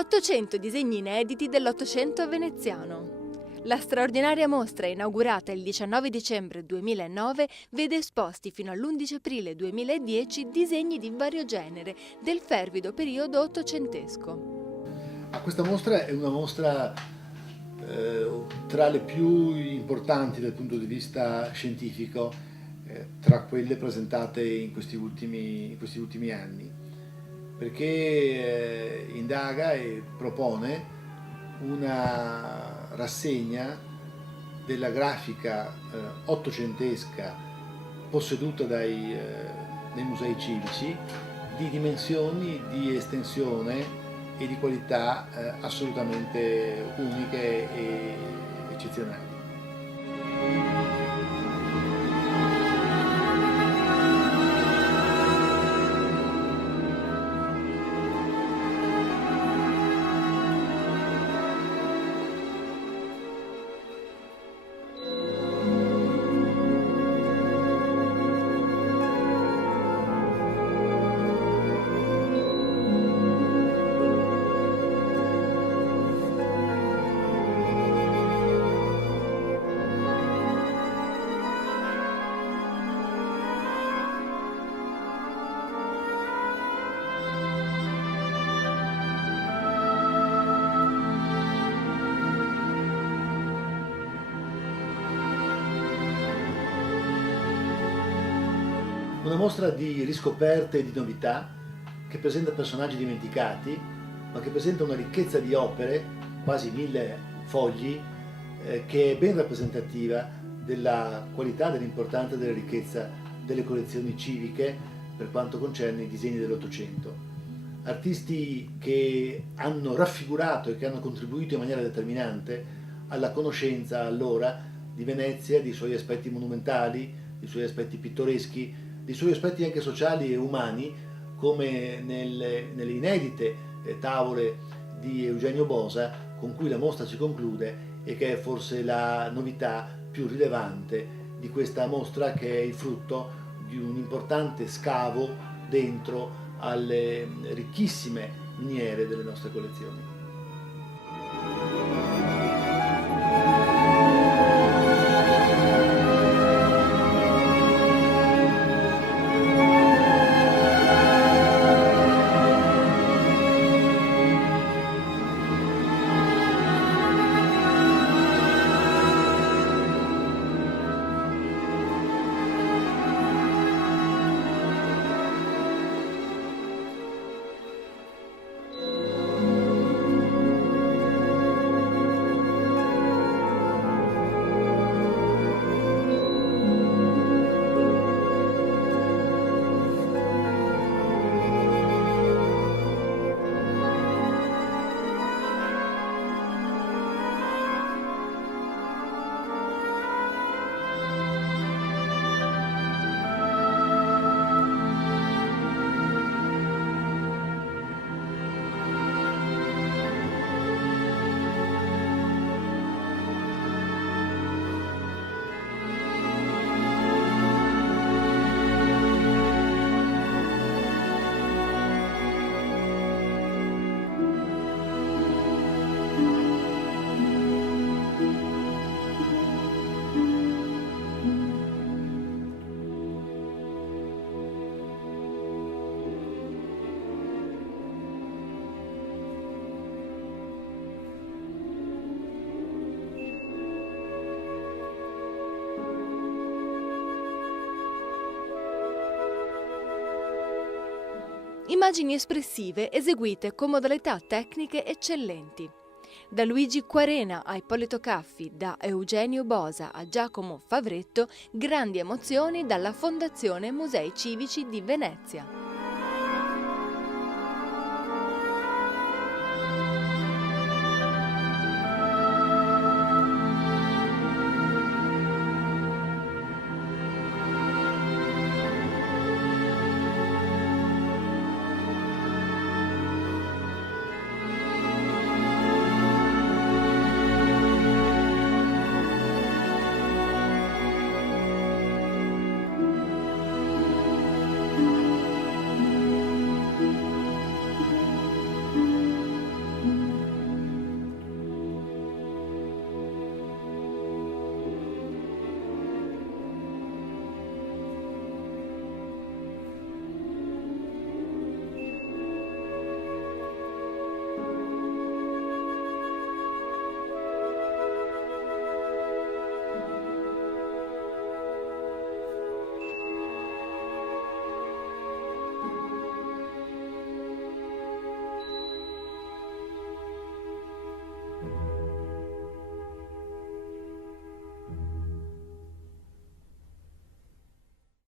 800 disegni inediti dell'Ottocento veneziano. La straordinaria mostra, inaugurata il 19 dicembre 2009, vede esposti fino all'11 aprile 2010 disegni di vario genere del fervido periodo ottocentesco. Questa mostra è una mostra tra le più importanti dal punto di vista scientifico, tra quelle presentate in questi ultimi anni, perché indaga e propone una rassegna della grafica ottocentesca posseduta dai musei civici, di dimensioni, di estensione e di qualità assolutamente uniche e eccezionali. Una mostra di riscoperte e di novità che presenta personaggi dimenticati, ma che presenta una ricchezza di opere, quasi 1000 fogli, che è ben rappresentativa della qualità, dell'importanza e della ricchezza delle collezioni civiche per quanto concerne i disegni dell'Ottocento. Artisti che hanno raffigurato e che hanno contribuito in maniera determinante alla conoscenza allora di Venezia, dei suoi aspetti monumentali, dei suoi aspetti pittoreschi, dei suoi aspetti anche sociali e umani, come nelle inedite tavole di Eugenio Bosa, con cui la mostra si conclude e che è forse la novità più rilevante di questa mostra, che è il frutto di un importante scavo dentro alle ricchissime miniere delle nostre collezioni. Immagini espressive eseguite con modalità tecniche eccellenti. Da Luigi Quarena a Ippolito Caffi, da Eugenio Bosa a Giacomo Favretto, grandi emozioni dalla Fondazione Musei Civici di Venezia.